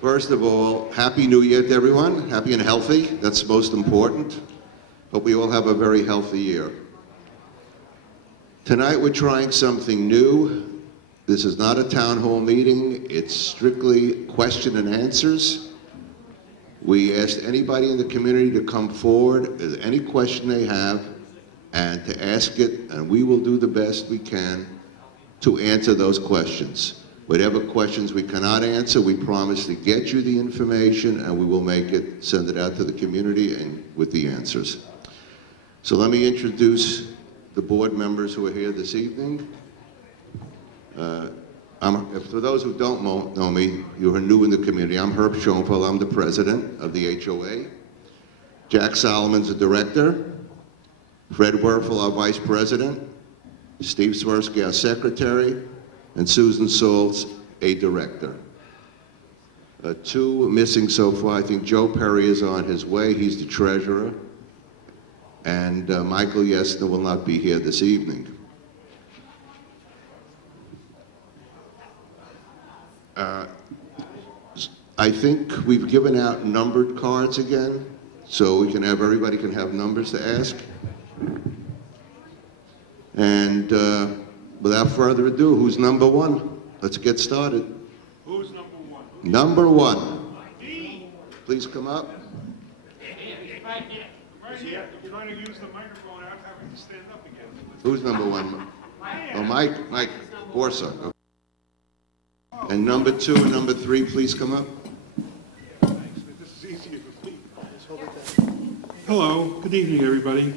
First of all, Happy New Year to everyone. Happy and healthy. That's most important. Hope we all have a very healthy year. Tonight we're trying something new. This is not a town hall meeting. It's strictly question and answers. We asked anybody in the community to come forward with any question they have and to ask it, and we will do the best we can to answer those questions. Whatever questions we cannot answer, we promise to get you the information and we will send it out to the community and with the answers. So let me introduce the board members who are here this evening. For those who don't know me, you are new in the community, I'm Herb Schoenfeld, I'm the president of the HOA. Jack Solomon's the director. Fred Werfel, our vice president. Steve Swirsky, our secretary. And Susan Saltz, a director. Two missing so far. I think Joe Perry is on his way. He's the treasurer. And Michael Yesner will not be here this evening. I think we've given out numbered cards again, so everybody can have numbers to ask. And without further ado, who's number one? Let's get started. Who's number one? Number one. Please come up. Right here. You're trying to use the microphone without having to stand up again. Who's number one? Oh, Mike Borsa. Okay. And number two and number three, please come up. Thanks. This is easier to see. Hello. Good evening, everybody.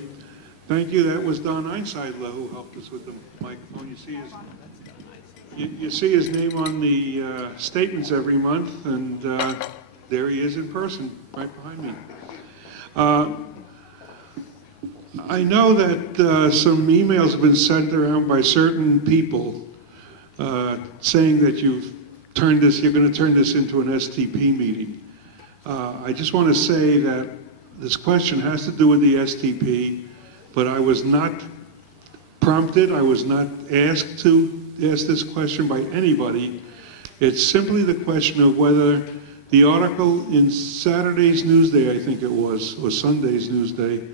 Thank you. That was Don Einseidler who helped us with the microphone. You see his name on the statements every month, and there he is in person, right behind me. I know that some emails have been sent around by certain people saying that you're going to turn this into an STP meeting. I just want to say that this question has to do with the STP. But I was not prompted, I was not asked to ask this question by anybody. It's simply the question of whether the article in Saturday's Newsday, I think it was, or Sunday's Newsday,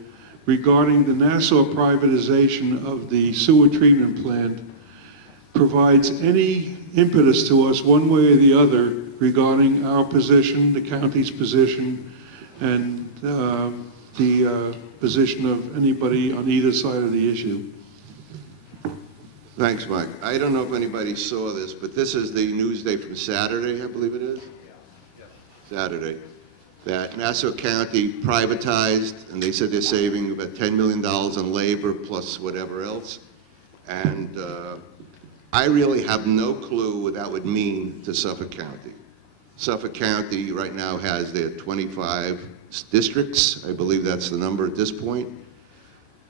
regarding the Nassau privatization of the sewer treatment plant provides any impetus to us one way or the other regarding our position, the county's position, and the position of anybody on either side of the issue. Thanks, Mike. I don't know if anybody saw this, but this is the Newsday from Saturday, I believe it is? Saturday. That Nassau County privatized, and they said they're saving about $10 million in labor plus whatever else. And I really have no clue what that would mean to Suffolk County. Suffolk County right now has their 25 districts, I believe that's the number at this point,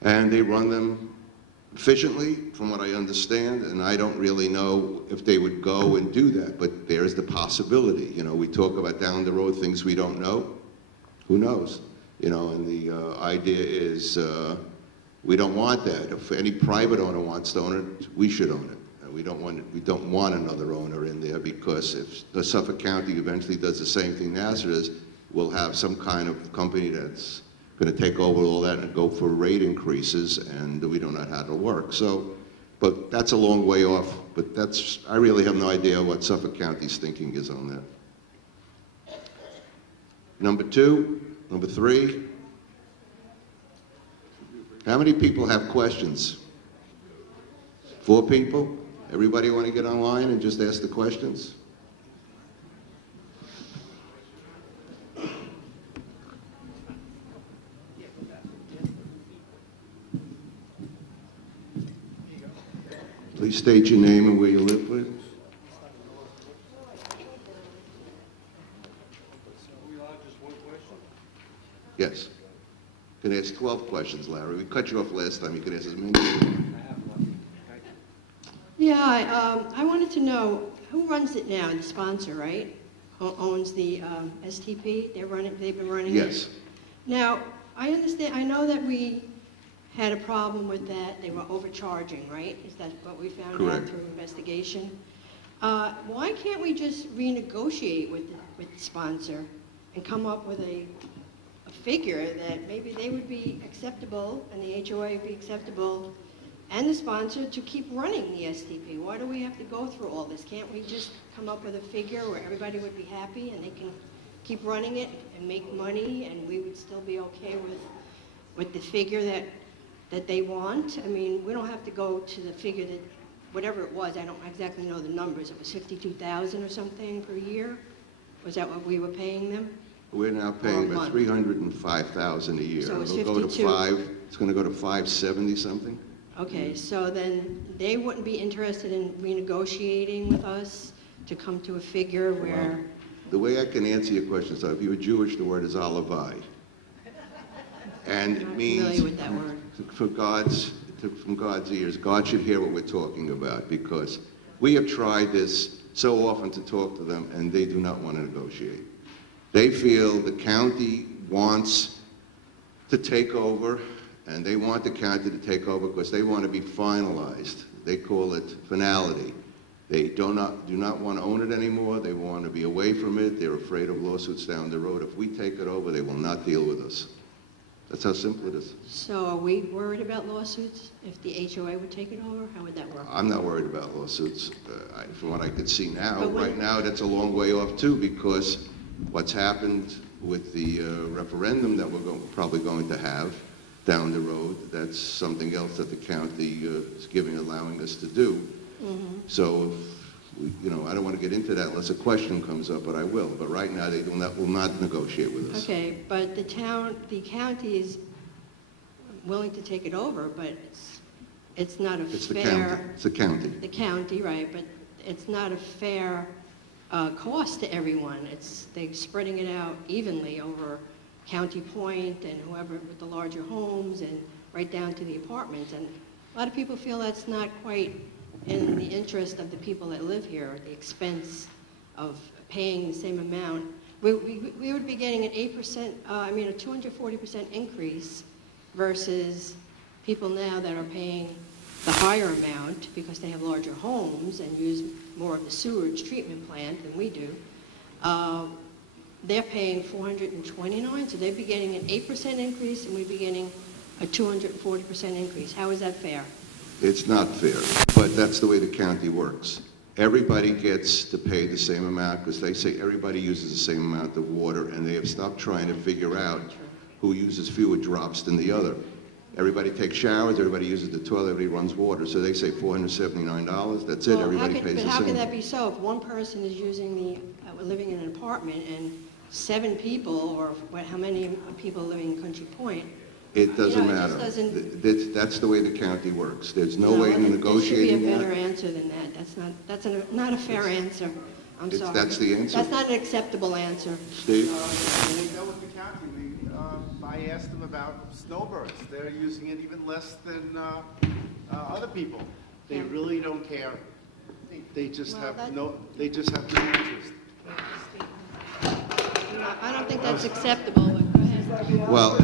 and they run them efficiently, from what I understand, and I don't really know if they would go and do that, but there's the possibility. You know, we talk about down the road things we don't know. Who knows? You know, and the idea is we don't want that. If any private owner wants to own it, we should own it. We don't want another owner in there, because if the Suffolk County eventually does the same thing Nassau does, we'll have some kind of company that's going to take over all that and go for rate increases, and we don't know how to work. So, but that's a long way off. But I really have no idea what Suffolk County's thinking is on that. Number two, number three. How many people have questions? 4 people? Everybody want to get online and just ask the questions? Please state your name and where you live, please. Are we allowed just one question? Yes. You can ask 12 questions, Larry. We cut you off last time. You can ask as many. I have one. Yeah, I wanted to know who runs it now. The sponsor, right? Owns the STP. They've been running it. Yes. Now, I understand. I know that we had a problem with that. They were overcharging, right? Is that what we found Correct. out through investigation? Why can't we just renegotiate with the sponsor and come up with a figure that maybe they would be acceptable and the HOA would be acceptable and the sponsor to keep running the STP? Why do we have to go through all this? Can't we just come up with a figure where everybody would be happy and they can keep running it and make money and we would still be okay with the figure that they want? I mean, we don't have to go to the figure that, whatever it was, I don't exactly know the numbers, it was $52,000 or something per year? Was that what we were paying them? We're now Or a paying about month. $305,000 a year. So it's It'll go to 52. it's gonna go to 570 something. Okay, so then they wouldn't be interested in renegotiating with us to come to a figure where, The way I can answer your question is, if you were Jewish, the word is alavai. And I'm it not means, familiar with that word. from God's ears, God should hear what we're talking about, because we have tried this so often to talk to them, and they do not want to negotiate. They feel the county wants to take over, and they want the county to take over because they want to be finalized. They call it finality. They do not want to own it anymore. They want to be away from it. They're afraid of lawsuits down the road. If we take it over, they will not deal with us. That's how simple it is. So are we worried about lawsuits if the HOA would take it over? How would that work? I'm not worried about lawsuits. From what I could see now, But when- right now, that's a long way off too, because what's happened with the referendum that we're probably going to have down the road, that's something else that the county is allowing us to do. Mm-hmm. So, I don't want to get into that unless a question comes up, but I will. But right now, they will not negotiate with us. Okay, but the county is willing to take it over, but it's not a It's the fair. county. It's the county. The county, right, but it's not a fair cost to everyone. They're spreading it out evenly over County Point and whoever with the larger homes and right down to the apartments. And a lot of people feel that's not quite in the interest of the people that live here, at the expense of paying the same amount. We would be getting an 8%, a 240% increase versus people now that are paying the higher amount because they have larger homes and use more of the sewage treatment plant than we do. They're paying $429, so they'd be getting an 8% increase and we'd be getting a 240% increase. How is that fair? It's not fair, but that's the way the county works. Everybody gets to pay the same amount because they say everybody uses the same amount of water, and they have stopped trying to figure out who uses fewer drops than the other. Everybody takes showers, everybody uses the toilet, everybody runs water. So they say $479, that's it, Well, everybody pays the But how can that same. be so? If one person is using living in an apartment and 7 people, or how many people living in Country Point? It doesn't it just matter. doesn't- That's the way the county works. There's no way in negotiating There should be a better that. answer than that. That's not a fair answer. I'm sorry. That's the answer? That's not an acceptable answer. Steve? When we dealt with the county, I asked them about snowbirds. They're using it even less than other people. They really don't care. They just Well, have that- no interest. I don't think that's acceptable, but go ahead. Well,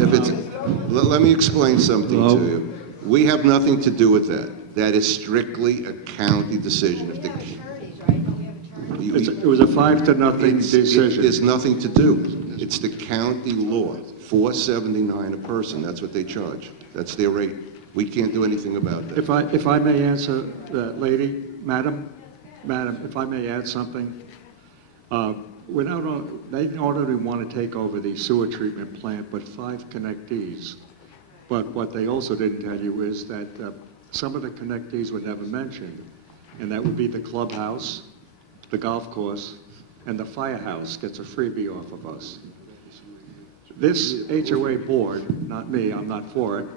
let me explain something to you. We have nothing to do with that. That is strictly a county decision. If the attorneys, right? Don't we have attorneys? It was a 5-0 There's decision. nothing to do. It's the county law, $479 a person, that's what they charge. That's their rate. We can't do anything about that. If I may answer, lady, madam, if I may add something. They not only want to take over the sewer treatment plant, but 5 connectees. But what they also didn't tell you is that some of the connectees were never mentioned, and that would be the clubhouse, the golf course, and the firehouse gets a freebie off of us. This HOA board, not me, I'm not for it,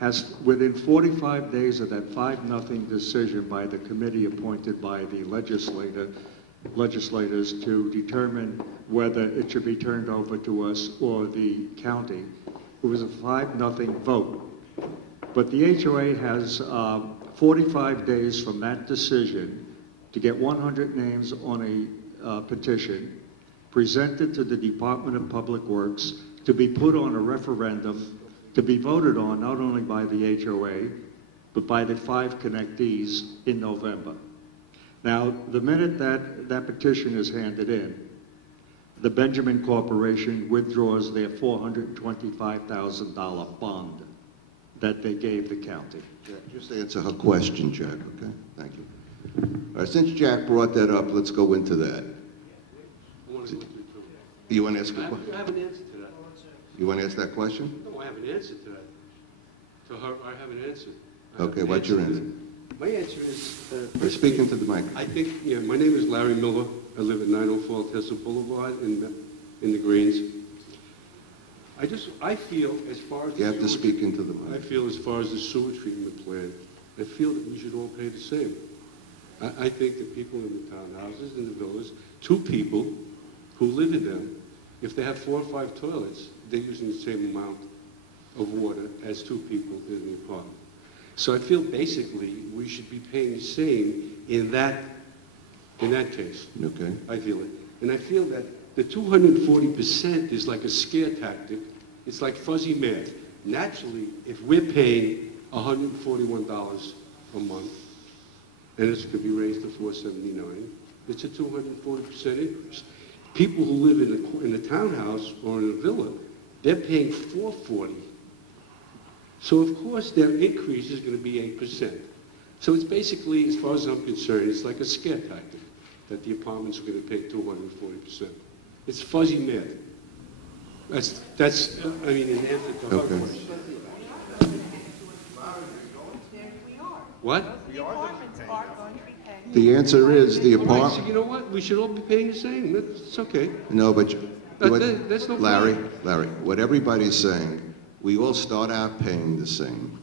has, within 45 days of that 5-0 decision by the committee appointed by the legislators to determine whether it should be turned over to us or the county, it was a 5-0 vote. But the HOA has 45 days from that decision to get 100 names on a petition presented to the Department of Public Works to be put on a referendum to be voted on not only by the HOA, but by the 5 connectees in November. Now, the minute that petition is handed in, the Benjamin Corporation withdraws their $425,000 bond that they gave the county. Jack, just answer her question, Jack, okay? Thank you. All right, since Jack brought that up, let's go into that. You want to ask a question? I have an answer to that. You want to ask that question? No, I have an answer to that. To her, I have an answer. I have Okay, an what's your to answer? that. My answer is... You're speaking to the mic. I think, yeah, my name is Larry Miller. I live at 904 Tesla Boulevard in the Greens. I feel as far as... You have to speak into the I mic. feel as far as the sewer treatment plant, I feel that we should all pay the same. I think the people in the townhouses and the villas, two people who live in them, if they have 4 or 5 toilets, they're using the same amount of water as 2 people in the apartment. So I feel basically we should be paying the same in that case. Okay. I feel it. And I feel that the 240% is like a scare tactic. It's like fuzzy math. Naturally, if we're paying $141 a month, and it could be raised to $479, it's a 240% increase. People who live in a townhouse or in a villa, they're paying $440. So of course their increase is going to be 8%. So it's basically, as far as I'm concerned, it's like a scare tactic that the apartments are going to pay 240%. It's fuzzy math. That's I mean, an answer to her Okay. question. What? The apartments are going to be paying. The answer is the All right, so apartment. you know what? We should all be paying the same. It's okay. No, but That's no Larry, problem. what everybody's saying, we all start out paying the same,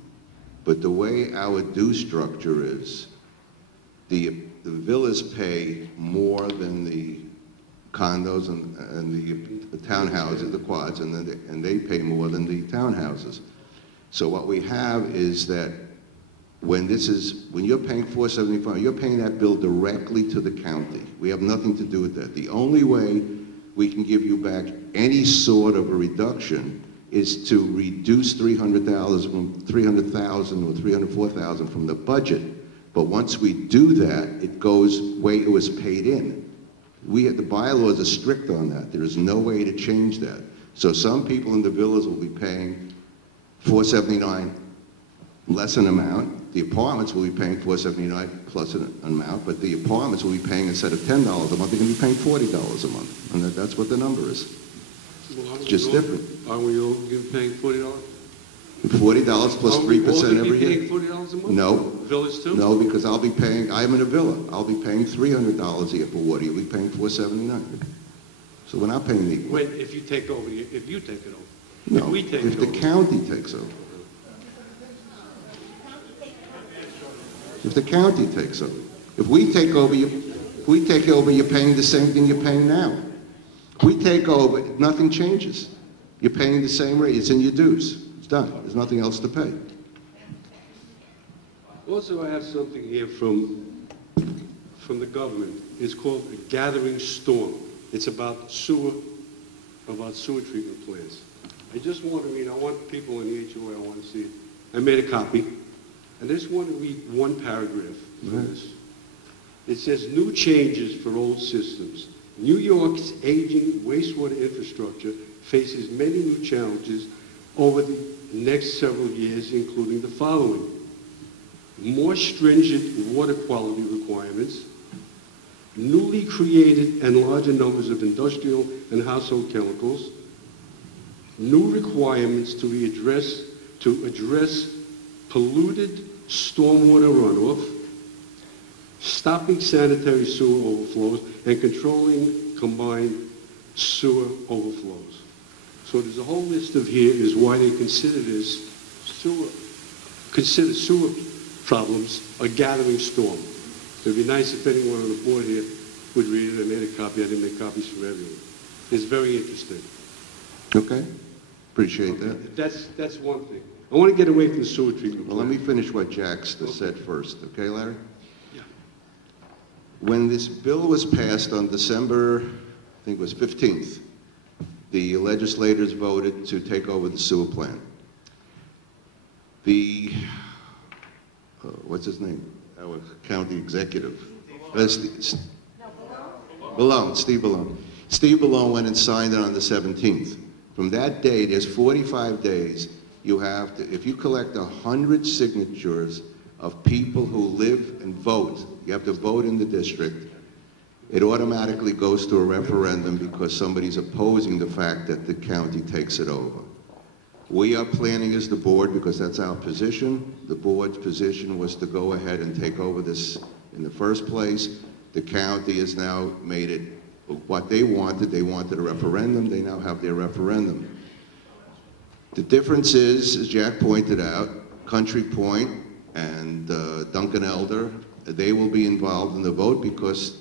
but the way our due structure is, the villas pay more than the condos and the townhouses, the quads, and they pay more than the townhouses. So what we have is that when you're paying $475, you're paying that bill directly to the county. We have nothing to do with that. The only way we can give you back any sort of a reduction is to reduce $300,000 or $304,000 from the budget. But once we do that, it goes way it was paid in. The bylaws are strict on that. There is no way to change that. So some people in the villas will be paying $479 less an amount. The apartments will be paying $479 plus an amount, but the apartments will be paying, instead of $10 a month, they're going to be paying $40 a month. And that's what the number is. Well, aren't It's we just all- different. Aren't we all paying $40? $40 plus 3% every Are we all year. paying $40 a month? No. Villas too? No, because I'm in a villa. I'll be paying $300 a year for water. You'll be paying $479. So we're not paying equal. If you take over, if you take it over. No, If we take if it the over. county takes over. If the county takes over. If we take over, you're paying the same thing you're paying now. If we take over, nothing changes. You're paying the same rate. It's in your dues. It's done. There's nothing else to pay. Also, I have something here from the government. It's called a gathering storm. It's about sewer treatment plants. I just want to read, I want people in the HOA, I want to see it. I made a copy. I just want to read one paragraph from this. It says, new changes for old systems. New York's aging wastewater infrastructure faces many new challenges over the next several years, including the following: more stringent water quality requirements, newly created and larger numbers of industrial and household chemicals, new requirements to address polluted stormwater runoff, stopping sanitary sewer overflows, and controlling combined sewer overflows. So there's a whole list of here is why they consider sewer problems a gathering storm. It'd be nice if anyone on the board here would read it. I made a copy. I didn't make copies for everyone. It's very interesting. Okay? Appreciate that. That's one thing. I want to get away from the sewer treatment Well, let me plant. finish what Jack said first. Okay, Larry? Yeah. When this bill was passed on December, I think it was 15th, the legislators voted to take over the sewer plant. What's his name? Our county executive. Balone, Steve Balone. Steve Balone went and signed it on the 17th. From that day, there's 45 days. You have to, if you collect 100 signatures of people who live and vote, you have to vote in the district, it automatically goes to a referendum because somebody's opposing the fact that the county takes it over. We are planning as the board, because that's our position. The board's position was to go ahead and take over this in the first place. The county has now made it what they wanted. They wanted a referendum. They now have their referendum. The difference is, as Jack pointed out, Country Point and Duncan Elder, they will be involved in the vote because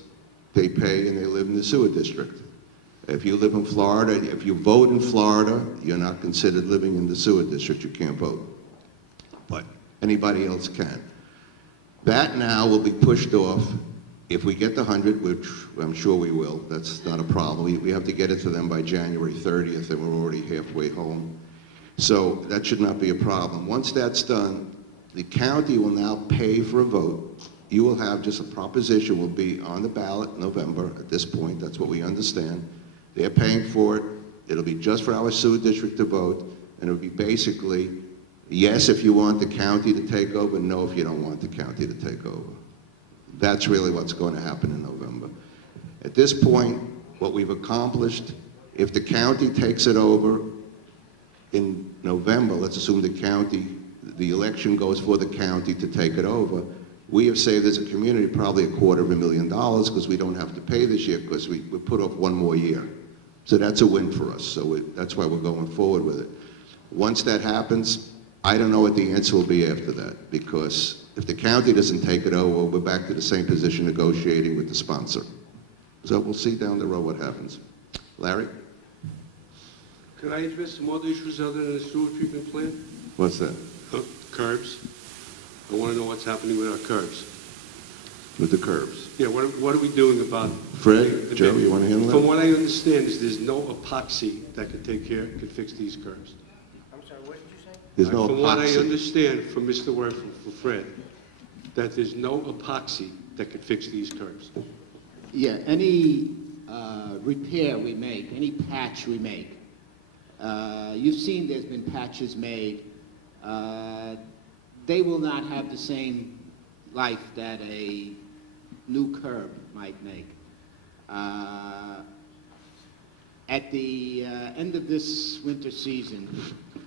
they pay and they live in the sewer district. If you live in Florida, if you vote in Florida, you're not considered living in the sewer district. You can't vote. But anybody else can. That now will be pushed off. If we get the 100, which I'm sure we will, that's not a problem. We have to get it to them by January 30th, and we're already halfway home. So that should not be a problem. Once that's done, the county will now pay for a vote. You will have just a proposition will be on the ballot in November. At this point, that's what we understand. They're paying for it. It'll be just for our sewer district to vote, and it'll be basically yes if you want the county to take over, no if you don't want the county to take over. That's really what's going to happen in November. At this point, what we've accomplished, if the county takes it over in November, let's assume the election goes for the county to take it over, we have saved as a community probably $250,000 because we don't have to pay this year because we put off one more year. So that's a win for us. So that's why we're going forward with it. Once that happens, I don't know what the answer will be after that, because if the county doesn't take it over, we're back to the same position negotiating with the sponsor. So we'll see down the road what happens. Larry? Could I address some other issues other than the sewer treatment plant? What's that? Curbs. I want to know what's happening with our curbs. With the curbs? Yeah, what are we doing about... Fred, Joe, you want to handle that? From what I understand is there's no epoxy that could fix these curbs. I'm sorry, what did you say? There's no From what I epoxy. understand from Mr. Ware, from Fred, that there's no epoxy that could fix these curbs. Yeah, any repair we make, any patch we make, you've seen there's been patches made. They will not have the same life that a new curb might make. At the end of this winter season,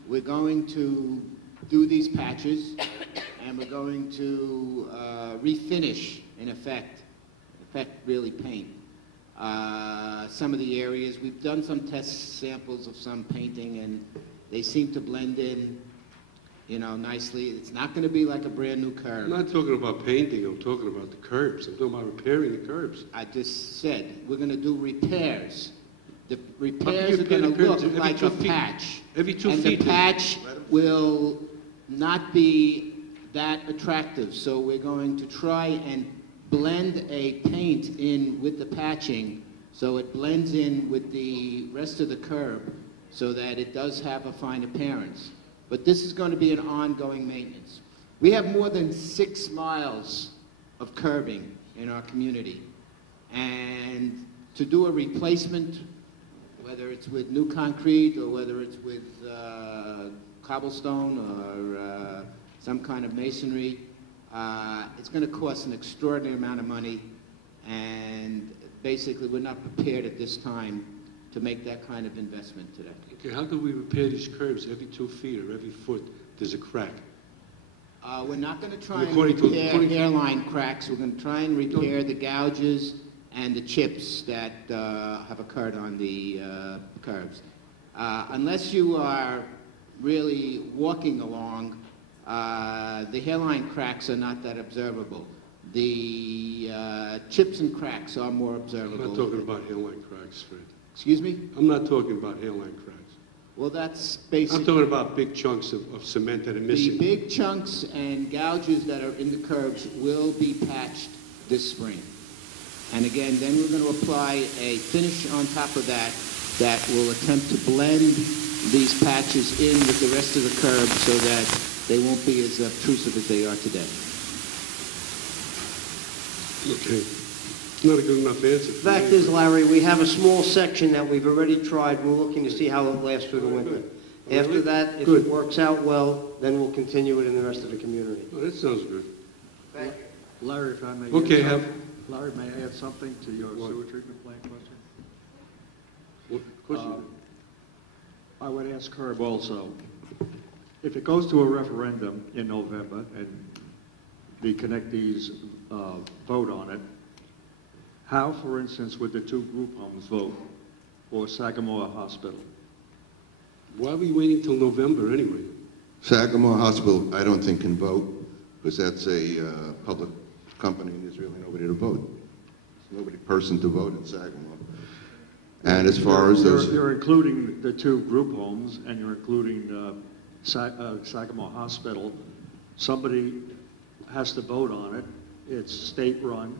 we're going to do these patches, and we're going to refinish, in effect really paint. Some of the areas, we've done some test samples of some painting, and they seem to blend in, you know, nicely. It's not going to be like a brand new curb. I'm not talking about painting, I'm talking about the curbs. I'm talking about repairing the curbs. I just said, we're going to do repairs. The How repairs can are you going to repair look every like 2 a feet? patch. Every 2 And feet. the patch will not be that attractive, so we're going to try and blend a paint in with the patching so it blends in with the rest of the curb so that it does have a fine appearance. But this is going to be an ongoing maintenance. We have more than 6 miles of curbing in our community, and to do a replacement, whether it's with new concrete or whether it's with cobblestone or some kind of masonry, it's going to cost an extraordinary amount of money, and basically we're not prepared at this time to make that kind of investment today. Okay, how do we repair these curbs every 2 feet or every foot there's a crack? We're not going to try and According to- repair hairline cracks. We're going to try and repair the gouges and the chips that have occurred on the curbs. Unless you are really walking along, the hairline cracks are not that observable. The chips and cracks are more I'm observable. not talking about hairline cracks, Fred. Excuse me? I'm not talking about hairline cracks. Well, that's I'm basically... talking about big chunks of cement that are The missing. big chunks and gouges that are in the curbs will be patched this spring. And again, then we're going to apply a finish on top of that that will attempt to blend these patches in with the rest of the curb so that they won't be as obtrusive as they are today. Okay. not a good enough answer. for me. Fact is, Larry, we have a small section that we've already tried. We're looking to see how it lasts through the winter. After Really? that, if Good. it works out well, then we'll continue it in the rest of the community. Oh, that sounds good. Larry, if I may. Okay, add have- some- Larry, may I add something to your What? sewer treatment plant question? Well, of course you do. I would ask Herb also, if it goes to a referendum in November and the connectees vote on it, how, for instance, would the two group homes vote for Sagamore Hospital? Why are we waiting till November anyway? Sagamore Hospital, I don't think can vote, because that's a public company, and there's really nobody to vote. There's nobody person to vote in Sagamore. And as far as those... You're including the two group homes, and you're including Sagamore Hospital. Somebody has to vote on it. It's state-run.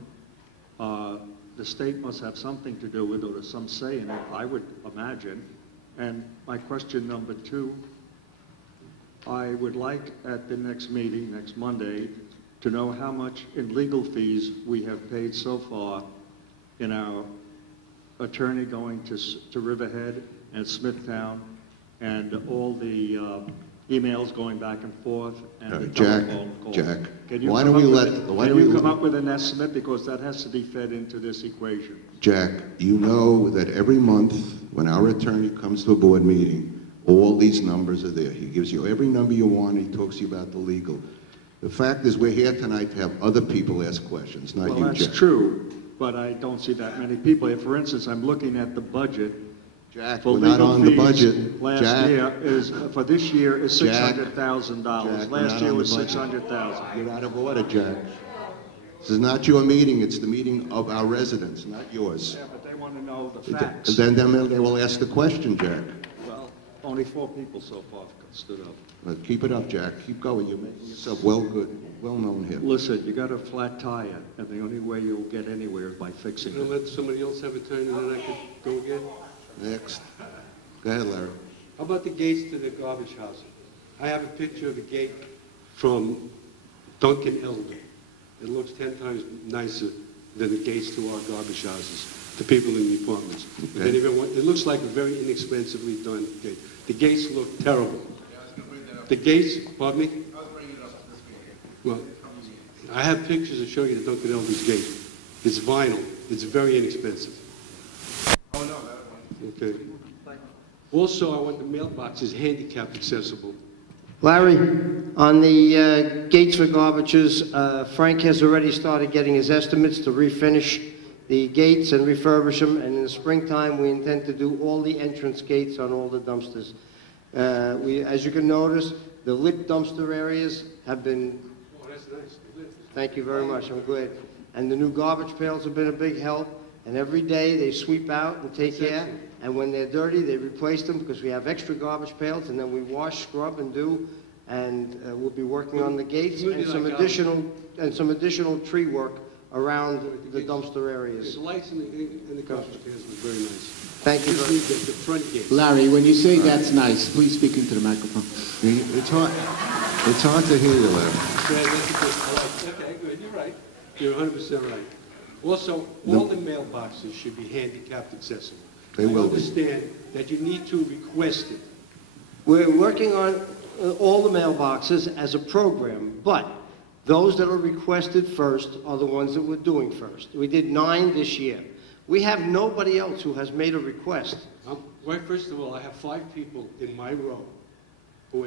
The state must have something to do with it, or some say in it, I would imagine. And my question number 2, I would like at the next meeting, next Monday, to know how much in legal fees we have paid so far in our attorney going to Riverhead and Smithtown, and all the emails going back and forth, and the Jack, telephone calls. Jack, Can you why come don't we up let... with- why Can don't you we- come up with an estimate, because that has to be fed into this equation? Jack, you know that every month when our attorney comes to a board meeting, all these numbers are there. He gives you every number you want, he talks to you about the legal. The fact is, we're here tonight to have other people ask questions, not Well, you, that's Jack. true, but I don't see that many people. If, for instance, I'm looking at the budget Jack, for we're not legal on the fees budget. last Jack, year is, for this year is Jack, $600,000. Jack, we're Last not year on the was budget. 600,000. You're out of order, Jack. This is not your meeting, it's the meeting of our residents, not yours. Yeah, but they want to know the facts. And then they will ask the question, Jack. Well, only 4 people so far stood up. But keep it up, Jack. Keep going. You're making yourself well known here. Listen, you got a flat tire, and the only way you'll get anywhere is by fixing You know, it. let somebody else have a turn and then I could go again? Next. Go ahead, Larry. How about the gates to the garbage house? I have a picture of a gate from Duncan Elder. It looks 10 times nicer than the gates to our garbage houses, to people in the apartments. If Okay. anyone want- It looks like a very inexpensively done gate. The gates look terrible. The gates, pardon me? Well, I have pictures to show you the Duncan Elder's gate. It's vinyl. It's very inexpensive. Okay. Also, I want the mailboxes handicap accessible. Larry, on the gates for garbages, Frank has already started getting his estimates to refinish the gates and refurbish them, and in the springtime, we intend to do all the entrance gates on all the dumpsters. As you can notice, the lit dumpster areas have been, Oh, that's nice. thank you very much, I'm glad. And the new garbage pails have been a big help, and every day they sweep out and take care. And when they're dirty, they replace them, because we have extra garbage pails, and then we wash, scrub, and do, and we'll be working on the gates and some additional tree work around the dumpster areas. The lights in the garbage cans look very nice. Thank you Just very need the front gate. Larry, when you say that's nice, please speak into the microphone. It's hard to hear you, Larry. Okay, good, you're right. You're 100% right. Also, all the mailboxes should be handicapped accessible. They will I be. understand that you need to request it. We're working on all the mailboxes as a program, but those that are requested first are the ones that we're doing first. We did 9 this year. We have nobody else who has made a request. Right, first of all, I have 5 people in my row who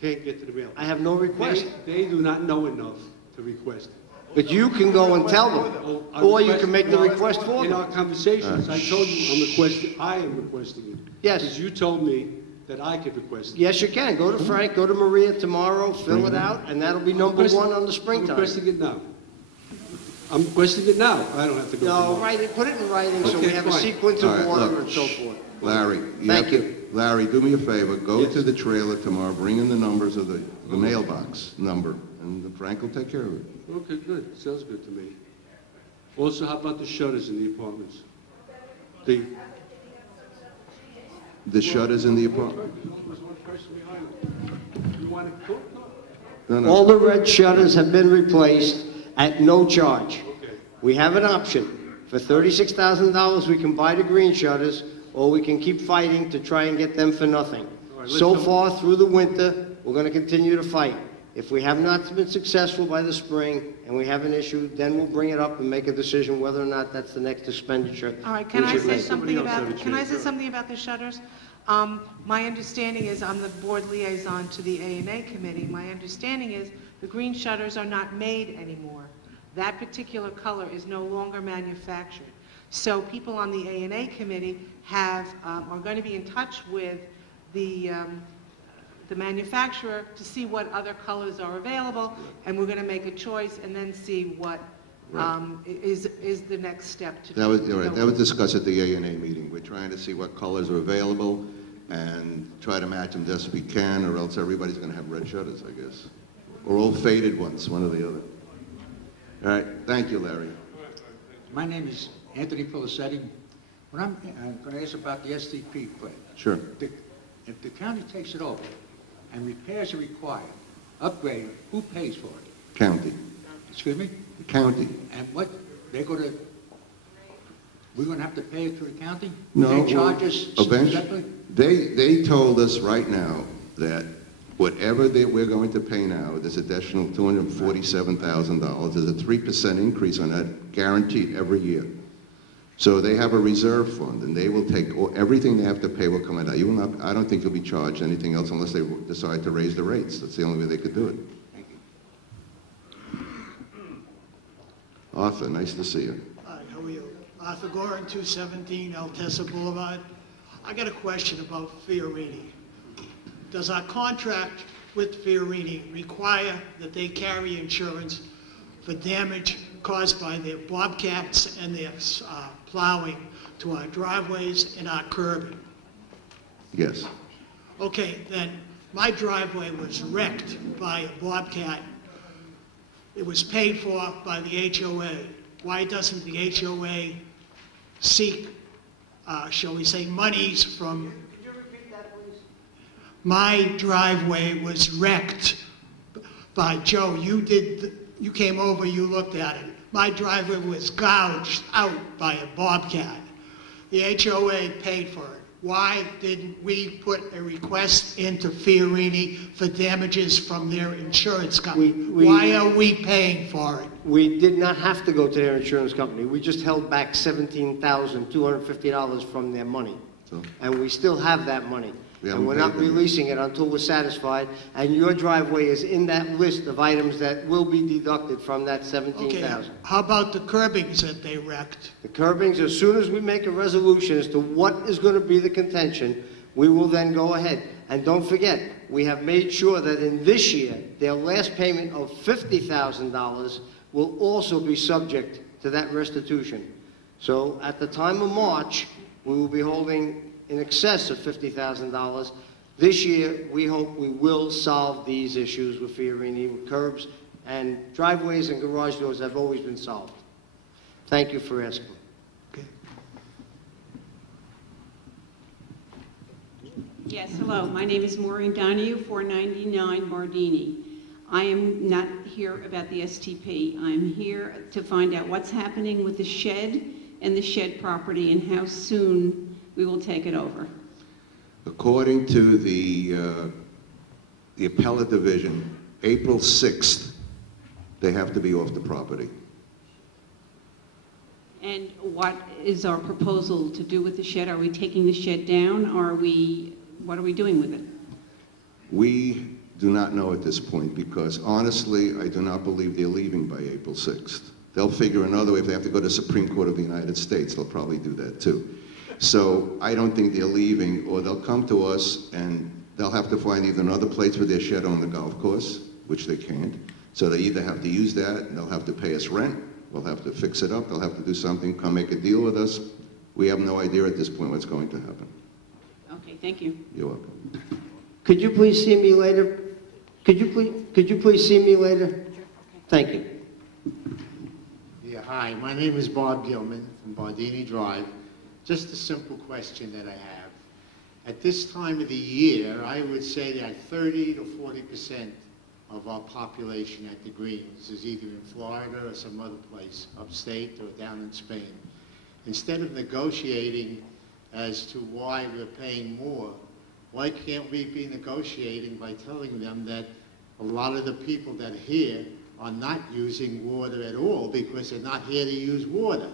can't get to the mail. I have no request. They do not know enough to request it. But you can go and tell them, or you can make the request for In our them. conversations, I told you I am requesting it. Yes. Because you told me that I could request it. Yes, you can. Go to Frank, go to Maria tomorrow, fill it out, and that'll be number Requesting- 1 on the I'm springtime. requesting it now. I'm requesting it now. I don't have to go No, tomorrow. write it, put it in writing, so we Okay, have a fine. sequence All of right, order look. and so forth. Larry, Thank have to- you. Larry, do me a favor. Go Yes. to the trailer tomorrow, bring in the numbers of the mailbox number, and Frank will take care of it. Okay, good. Sounds good to me. Also, how about the shutters in the apartments? The shutters in the apartment? There's one person behind me. You want to talk? No, All no. the red shutters have been replaced at no charge. Okay. We have an option. For $36,000, we can buy the green shutters, or we can keep fighting to try and get them for nothing. right, So let's go. far through the winter, we're going to continue to fight. If we have not been successful by the spring and we have an issue, then we'll bring it up and make a decision whether or not that's the next expenditure. All right, can we I should say make. something Somebody else about, have a can I chance. say something about the shutters? My understanding is, I'm the board liaison to the A&A committee. My understanding is the green shutters are not made anymore. That particular color is no longer manufactured. So people on the A&A committee are going to be in touch with the manufacturer to see what other colors are available, and we're going to make a choice and then see what is the next step to That was, to all right, go that was with. discussed at the A&A meeting. We're trying to see what colors are available and try to match them best we can, or else everybody's gonna have red shutters, I guess. Or old faded ones, one or the other. All right, thank you, Larry. My name is Anthony Pilisetti. I'm going to ask about the STP plan. Sure. If the county takes it over and repairs are required, upgrade, who pays for it? County, Excuse me? the county. And what, we're going to have to pay it to the county? No, They charge us eventually, separately? they told us right now that whatever we're going to pay now, this additional $247,000, there's a 3% increase on that guaranteed every year. So they have a reserve fund, and they will take, everything they have to pay will come out. You will not, I don't think you'll be charged anything else unless they decide to raise the rates. That's the only way they could do it. Thank you. Arthur, nice to see you. Hi, how are you? Arthur Gorin, 217 El Tessa Boulevard. I got a question about Fiorini. Does our contract with Fiorini require that they carry insurance for damage caused by their bobcats and their plowing to our driveways and our curbing? Yes. Okay, then my driveway was wrecked by a bobcat. It was paid for by the HOA. Why doesn't the HOA seek, shall we say, monies from... Could you repeat that, please? My driveway was wrecked by Joe. You came over, you looked at it. My driveway was gouged out by a bobcat. The HOA paid for it. Why didn't we put a request into Fiorini for damages from their insurance company? Why are we paying for it? We did not have to go to their insurance company. We just held back $17,250 from their money. So? And we still have that money. We And haven't we're paid not them yet. releasing it until we're satisfied. And your driveway is in that list of items that will be deducted from that Okay, $17,000. how about the curbings that they wrecked? The curbings, as soon as we make a resolution as to what is going to be the contention, we will then go ahead. And don't forget, we have made sure that in this year, their last payment of $50,000 will also be subject to that restitution. So at the time of March, we will be holding in excess of $50,000. This year, we hope we will solve these issues with Fiorini, with curbs, and driveways and garage doors have always been solved. Thank you for asking. Yes, hello. My name is Maureen Donahue, 499 Bardini. I am not here about the STP. I'm here to find out what's happening with the shed and the shed property and how soon we will take it over. According to the appellate division, April 6th, they have to be off the property. And what is our proposal to do with the shed? Are we taking the shed down? What are we doing with it? We do not know at this point because honestly, I do not believe they're leaving by April 6th. They'll figure another way. If they have to go to the Supreme Court of the United States, they'll probably do that too. So I don't think they're leaving, or they'll come to us and they'll have to find either another place for their shed on the golf course, which they can't. So they either have to use that, and they'll have to pay us rent, we'll have to fix it up, they'll have to do something, come make a deal with us. We have no idea at this point what's going to happen. Okay, thank you. You're welcome. Could you please see me later? Could you please see me later? Thank you. Yeah, hi, my name is Bob Gilman from Bardini Drive. Just a simple question that I have. At this time of the year, I would say that 30 to 40% of our population at the Greens is either in Florida or some other place, upstate or down in Spain. Instead of negotiating as to why we're paying more, why can't we be negotiating by telling them that a lot of the people that are here are not using water at all because they're not here to use water?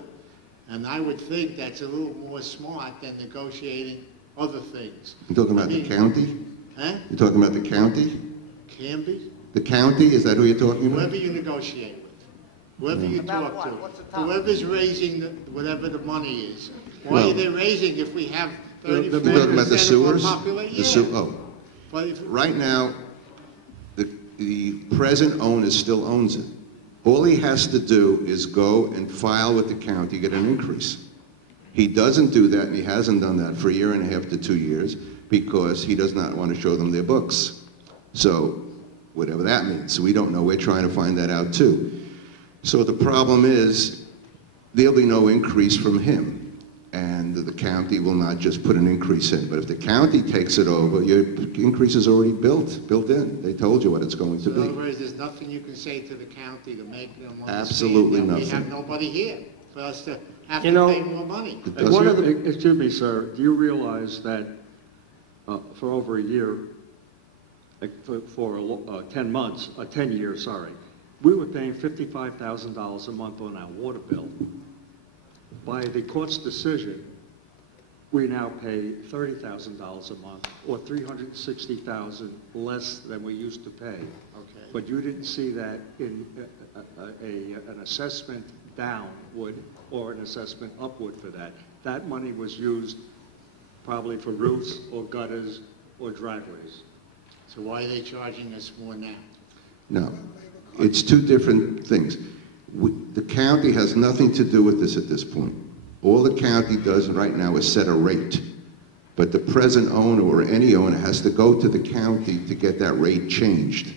And I would think that's a little more smart than negotiating other things. You talking about the county? Huh? You talking about the county? Can be. The county, is that who you're talking about? Whoever you negotiate with, whoever you About talk what? to, What's the topic? whoever's raising whatever the money is. Why Well- are they raising if we have The- 34% the- You talking about the sewers? of our population? The Yeah. oh. But if, Right now, the present owner still owns it. All he has to do is go and file with the county, get an increase. He doesn't do that, and he hasn't done that for a year and a half to 2 years, because he does not want to show them their books. So, whatever that means. So we don't know. We're trying to find that out too. So the problem is, there'll be no increase from him. And the county will not just put an increase in. But if the county takes it over, your increase is already built in. They told you what it's going to so in other be. words, there's nothing you can say to the county to make them understand Absolutely that we nothing. have nobody here for us to have You to know, pay more money. It doesn't- Excuse me, sir, do you realize that for over a year, for 10 months, 10 years, sorry, we were paying $55,000 a month on our water bill. By the court's decision, we now pay $30,000 a month, or $360,000 less than we used to pay. Okay. But you didn't see that in an assessment downward or an assessment upward for that. That money was used probably for roofs or gutters or driveways. So why are they charging us more now? No, it's two different things. The county has nothing to do with this at this point. All the county does right now is set a rate. But the present owner or any owner has to go to the county to get that rate changed.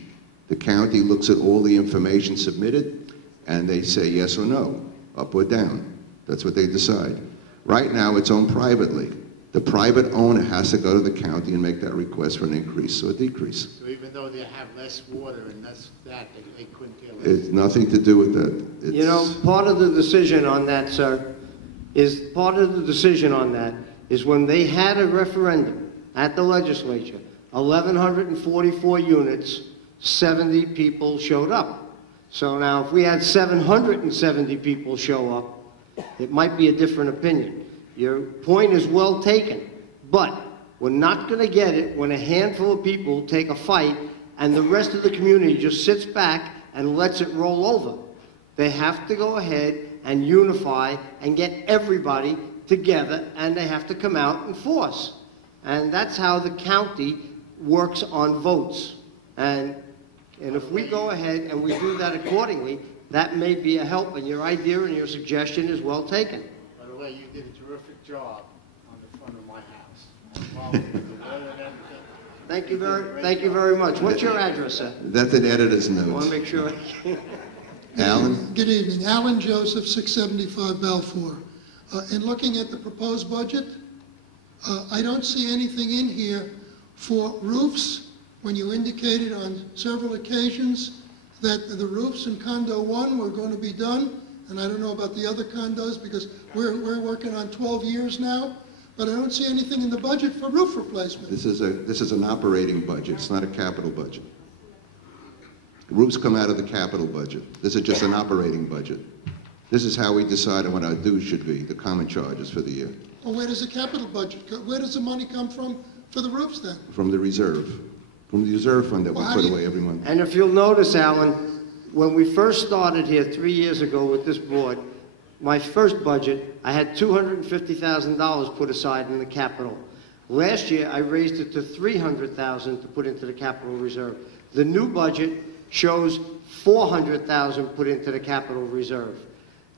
The county looks at all the information submitted and they say yes or no, up or down. That's what they decide. Right now it's owned privately. The private owner has to go to the county and make that request for an increase or a decrease. So even though they have less water and less that, they couldn't care less. It's nothing to do with that. You know, It's- part of the decision on that, sir, is when they had a referendum at the legislature, 1,144 units, 70 people showed up. So now, if we had 770 people show up, it might be a different opinion. Your point is well taken, but we're not going to get it when a handful of people take a fight and the rest of the community just sits back and lets it roll over. They have to go ahead and unify and get everybody together, and they have to come out and force. And that's how the county works on votes. And if we go ahead and we do that accordingly, that may be a help, and your idea and your suggestion is well taken. By the way, you did a terrific job on the front of my house. I followed the weather and everything. Thank you very much. What's your address, sir? That's an editor's I want note. to make sure. Alan? Good evening. Alan Joseph, 675 Balfour. In looking at the proposed budget, I don't see anything in here for roofs, when you indicated on several occasions that the roofs in condo 1 were going to be done, and I don't know about the other condos because we're working on 12 years now, but I don't see anything in the budget for roof replacement. This is an operating budget. It's not a capital budget. Roofs come out of the capital budget. This is just an operating budget. This is how we decide on what our dues should be, the common charges for the year, Well, where does the capital budget go? Where does the money come from for the roofs then? from the reserve fund that we Well, how put do you- away every month. And if you'll notice, Alan, when we first started here 3 years ago with this board, my first budget, I had $250,000 put aside in the capital. Last year, I raised it to $300,000 to put into the capital reserve. The new budget shows $400,000 put into the capital reserve.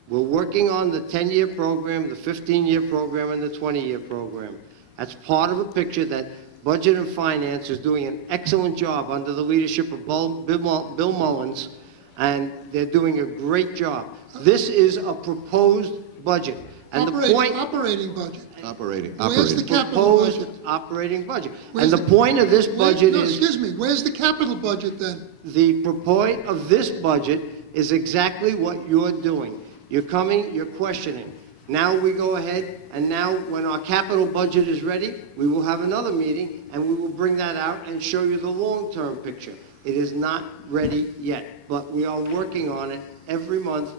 We're working on the 10-year program, the 15-year program, and the 20-year program. That's part of a picture that Budget and Finance is doing an excellent job under the leadership of Bill Mullins, and they're doing a great job. This is a proposed budget. And the point, Operating budget. Operating, Where's the operating. capital Proposed budget? operating budget. Where's And the point of this Where- budget no, is, excuse me, where's the capital budget then? the point of this budget is exactly what you're doing. You're coming, you're questioning. Now we go ahead, and now when our capital budget is ready, we will have another meeting, and we will bring that out and show you the long-term picture. It is not ready yet, but we are working on it every month.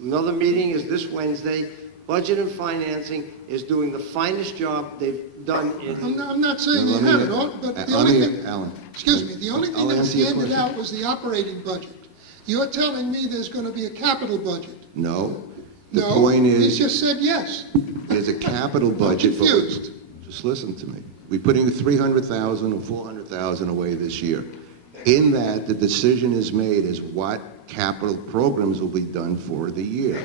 Another meeting is this Wednesday. Budget and Financing is doing the finest job they've done in... I'm not saying you Let me- have it all, but the let only me- thing, Alan. excuse me, the only thing I'll that was answer your handed question. out was the operating budget. You're telling me there's going to be a capital budget. No. The No, point you is, just said yes. there's a capital budget, but confused. just listen to me. We're putting 300,000 or 400,000 away this year. In that, the decision is made as what capital programs will be done for the year.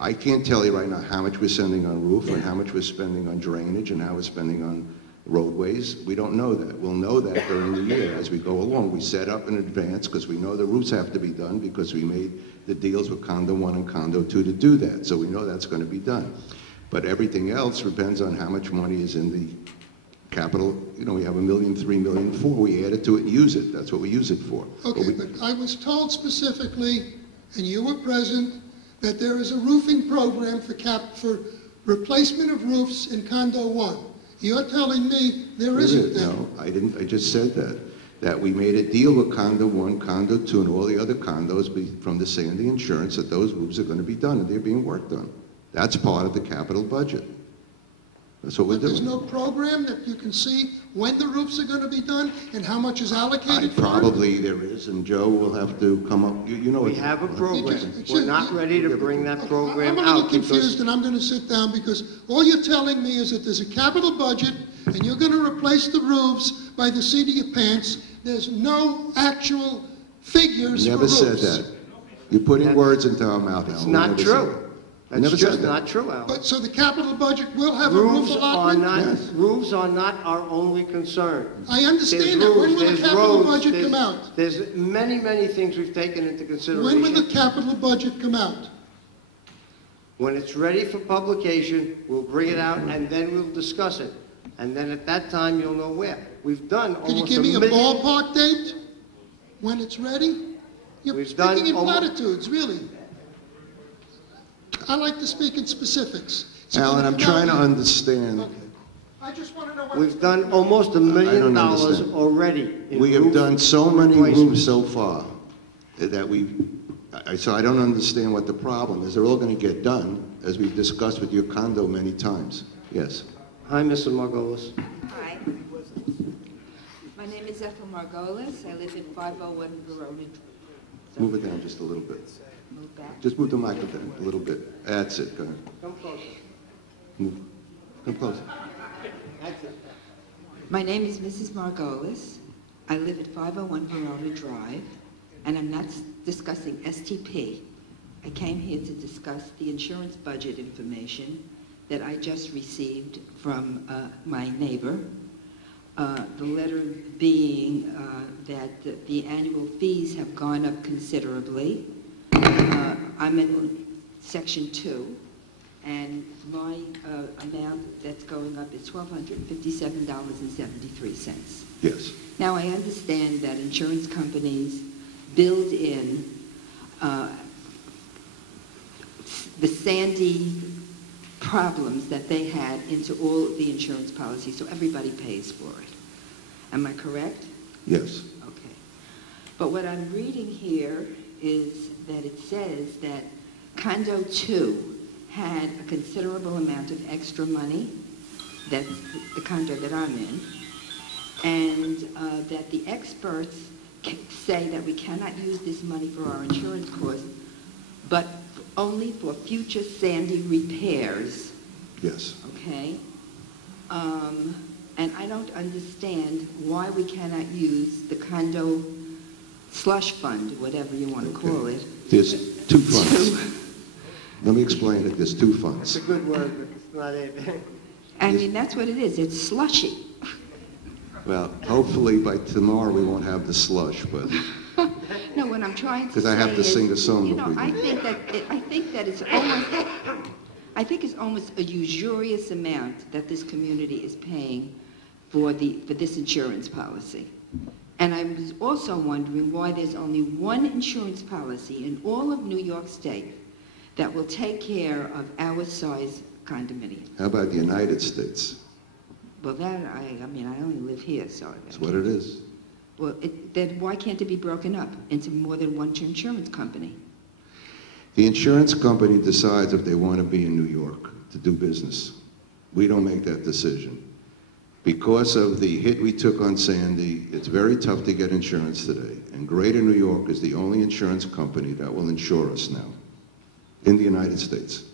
I can't tell you right now how much we're sending on roof and how much we're spending on drainage and how we're spending on roadways. We don't know that. We'll know that during the year as we go along. We set up in advance because we know the roofs have to be done because we made the deals with Condo 1 and Condo 2 to do that. So we know that's going to be done. But everything else depends on how much money is in the capital. You know, we have $1 million, $3 million, $4 million. We add it to it and use it. That's what we use it for. Okay, but I was told specifically, and you were present, that there is a roofing program for replacement of roofs in Condo 1. You're telling me there isn't then? No, I didn't. I just said that we made a deal with Condo 1, Condo 2, and all the other condos from the Sandy Insurance that those roofs are going to be done, and they're being worked on. That's part of the capital budget. That's what we're But there's doing. no program that you can see when the roofs are going to be done and how much is allocated for it? Probably there is, and Joe will have to come up. You know We what- have a program. Excuse We're me. not ready to bring that program I'm a out little confused, because and I'm going to sit down because all you're telling me is that there's a capital budget and you're going to replace the roofs by the seat of your pants. There's no actual figures for Never roofs. said that. You're putting words into our mouth, Alan. it's We not never said true. that. That's Never just said that. not true, Al. But so the capital budget will have a roof Roofs are allotment? not, Yes. roofs are not our only concern. I understand There's that. When roofs, will the there's capital roads, budget there's- come out? There's many, many things we've taken into consideration. When will the capital budget come out? When it's ready for publication, we'll bring it out and then we'll discuss it. And then at that time, you'll know where. We've done Can you almost give me a million. ballpark date when it's ready? You're We've done speaking in almo- platitudes, really. I like to speak in specifics. So Alan, I'm when it trying to come out- understand. Okay. I just want to know when. We've done almost $1 million don't understand. already. in We have roof done so many replacement. roofs so far that so I don't understand what the problem is. They're all going to get done, as we've discussed with your condo many times. Yes. Hi, Mr. Margolis. Hi. My name is Ethel Margolis. I live at 501 Verona. Move it down just a little bit. Move back. Just move the microphone a little bit. That's it. Go ahead. Come closer. Move. Come closer. That's it. My name is Mrs. Margolis. I live at 501 Verona Drive, and I'm not discussing STP. I came here to discuss the insurance budget information that I just received from my neighbor. The letter being that the annual fees have gone up considerably. I'm in section 2, and my amount that's going up is $1,257.73. Yes. Now, I understand that insurance companies build in the Sandy problems that they had into all of the insurance policies, so everybody pays for it. Am I correct? Yes. Okay. But what I'm reading here is that it says that Condo 2 had a considerable amount of extra money, that's the condo that I'm in, and that the experts say that we cannot use this money for our insurance costs, but only for future Sandy repairs, Yes. okay? And I don't understand why we cannot use the condo slush fund, whatever you want to call it. There's two funds. Let me explain it. There's two funds. It's a good word, but it's not it. I mean, that's what it is. It's slushy. Well, hopefully by tomorrow we won't have the slush, but No, what I'm trying to say because I have to is, sing a song you know, before I you. think that it's I think it's almost a usurious amount that this community is paying for this insurance policy. And I was also wondering why there's only one insurance policy in all of New York State that will take care of our size condominium. How about the United States? Well, that, I mean, I only live here, so. That's what it is. Well, then why can't it be broken up into more than one insurance company? The insurance company decides if they want to be in New York to do business. We don't make that decision. Because of the hit we took on Sandy, it's very tough to get insurance today. And Greater New York is the only insurance company that will insure us now in the United States.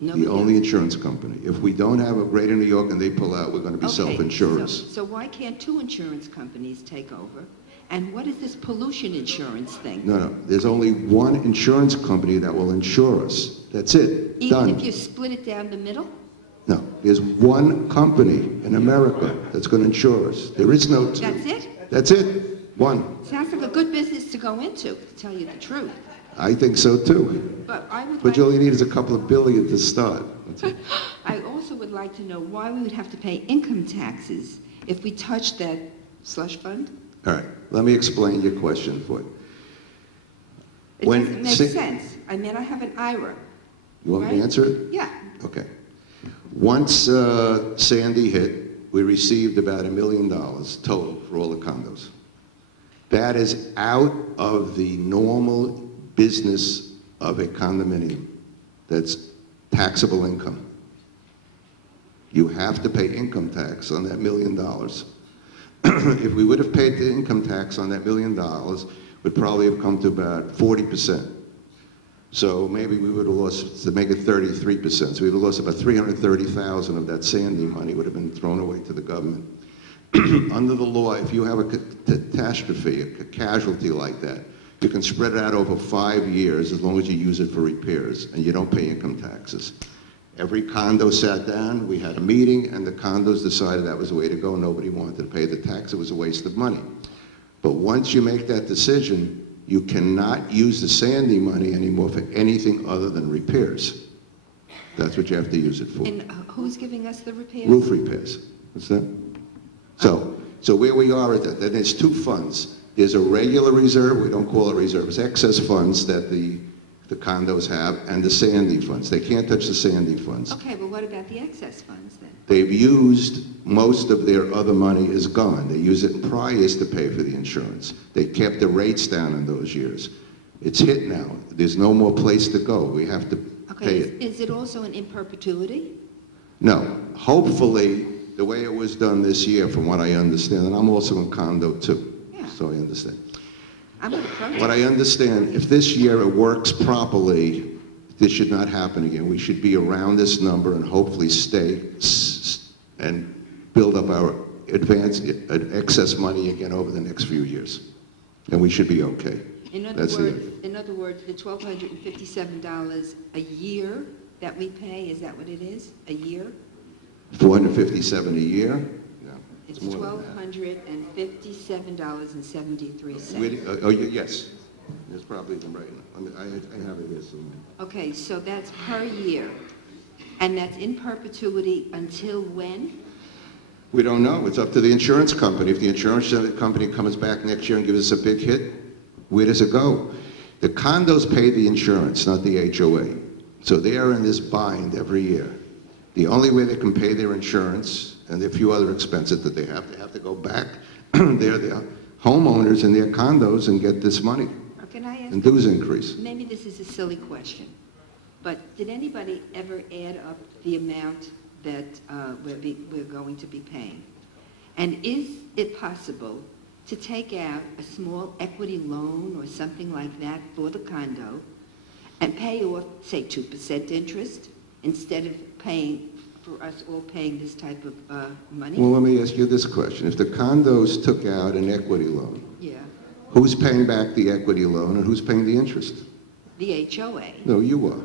Nobody The only else? insurance company. If we don't have a Greater New York and they pull out, we're going to be Okay, self-insurers. so why can't two insurance companies take over? And what is this pollution insurance thing? No, there's only one insurance company that will insure us. That's it. Even Done. if you split it down the middle? No, there's one company in America that's going to insure us. There is no two. That's it? That's it. One. Sounds like a good business to go into, to tell you the truth. I think so too. But I would But all you like, need is a couple of billion to start. That's it. I also would like to know why we would have to pay income taxes if we touch that slush fund? All right, let me explain your question for you. It When doesn't make Sa- sense. I mean, I have an IRA. You want me to right? answer it? Yeah. Okay. Once Sandy hit, we received about $1 million total for all the condos. That is out of the normal business of a condominium. That's taxable income. You have to pay income tax on that $1 million. If we would have paid the income tax on that $1 million, would probably have come to about 40%. So maybe we would have lost, to make it 33%, so we would have lost about $330,000 of that Sandy money would have been thrown away to the government. Under the law, if you have a catastrophe, a casualty like that, you can spread it out over 5 years as long as you use it for repairs and you don't pay income taxes. Every condo sat down, we had a meeting, and the condos decided that was the way to go. Nobody wanted to pay the tax, it was a waste of money. But once you make that decision, you cannot use the Sandy money anymore for anything other than repairs. That's what you have to use it for. And who's giving us the repairs? Roof repairs. What's that? So where we are at that, then there's two funds. There's a regular reserve, we don't call it reserve, it's excess funds that the condos have, and the Sandy funds. They can't touch the Sandy funds. Okay, but what about the excess funds then? They've used most of their other money is gone. They use it in prior years to pay for the insurance. They kept the rates down in those years. It's hit now. There's no more place to go. We have to Okay, pay it. is it also an in perpetuity? No. Hopefully, the way it was done this year, from what I understand, and I'm also in condo too, Yeah. so I understand. I'm going to protest. What I understand, if this year it works properly, this should not happen again. We should be around this number and hopefully stay and build up our excess money again over the next few years. And we should be okay. In other words, the $1,257 a year that we pay, is that what it is? A year? $457 a year? No, It's more than that. $1,257.73. Yes. That's probably the right. I have it here somewhere. Okay, so that's per year. And that's in perpetuity until when? We don't know. It's up to the insurance company. If the insurance company comes back next year and gives us a big hit, where does it go? The condos pay the insurance, not the HOA. So they are in this bind every year. The only way they can pay their insurance, and there are a few other expenses that they have to go back. They're the homeowners in their condos and get this money. Can I ask? And dues increase. Maybe this is a silly question, but did anybody ever add up the amount that we're going to be paying? And is it possible to take out a small equity loan or something like that for the condo and pay off, say, 2% interest instead of paying, for us all paying this type of money? Well, let me ask you this question. If the condos took out an equity loan, Yeah, who's paying back the equity loan and who's paying the interest? the HOA. No, you are,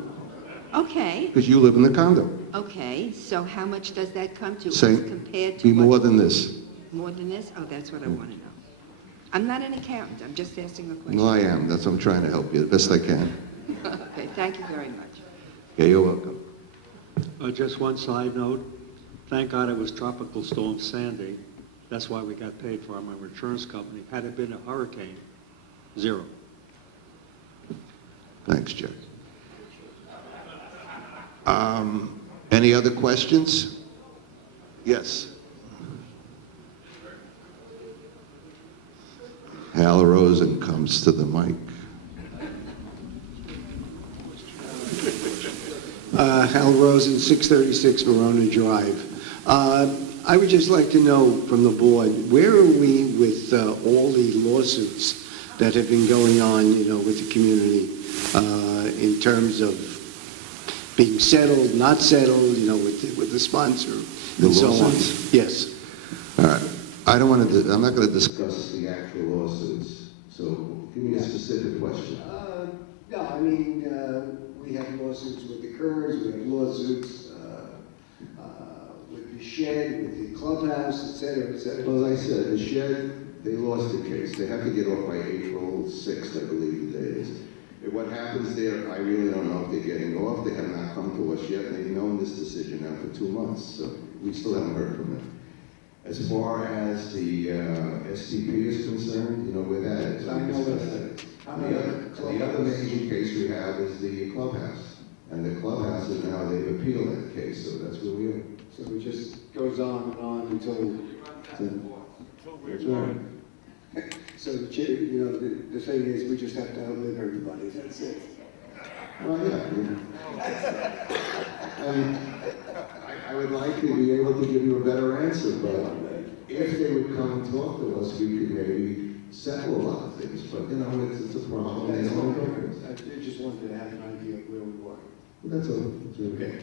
Okay, because you live in the condo. okay, so how much does that come to us Same, compared to be what? more than this. More than this? Oh, that's what I want to know. I'm not an accountant, I'm just asking a question. No, I am. That's what I'm trying to help you the best I can. Okay, thank you very much. Yeah, you're welcome. Just one side note. Thank God it was Tropical Storm Sandy. That's why we got paid for our insurance company. Had it been a hurricane, zero. Thanks, Jack. Any other questions? Yes. Hal Rosen comes to the mic. Hal Rosen, 636 Verona Drive. I would just like to know from the board, where are we with all the lawsuits that have been going on, with the community in terms of being settled, not settled, with the sponsor and so on? Yes. All right. I'm not going to discuss the actual lawsuits. So give me a specific question. No, I mean, we have lawsuits with the Kurds, we have lawsuits with the shed, with the clubhouse, et cetera, et cetera. Well, as I said, the shed, they lost the case. They have to get off by April 6th, I believe the date is. And what happens there, I really don't know if they're getting off. They have not come to us yet. They've known this decision now for 2 months, so we still haven't heard from them. As far as the STP is concerned, where that is. I know where that is. The other major case we have is the clubhouse. And the clubhouse is now, they've appealed that case, so that's where we are. So it just goes on and on until... That's right. So, the thing is, we just have to outlive everybody, that's it. Well, yeah. I would like to be able to give you a better answer, but if they would come and talk to us, we could maybe settle a lot of things. But, it's a problem. I just wanted to have an idea of where we were. That's all. That's okay.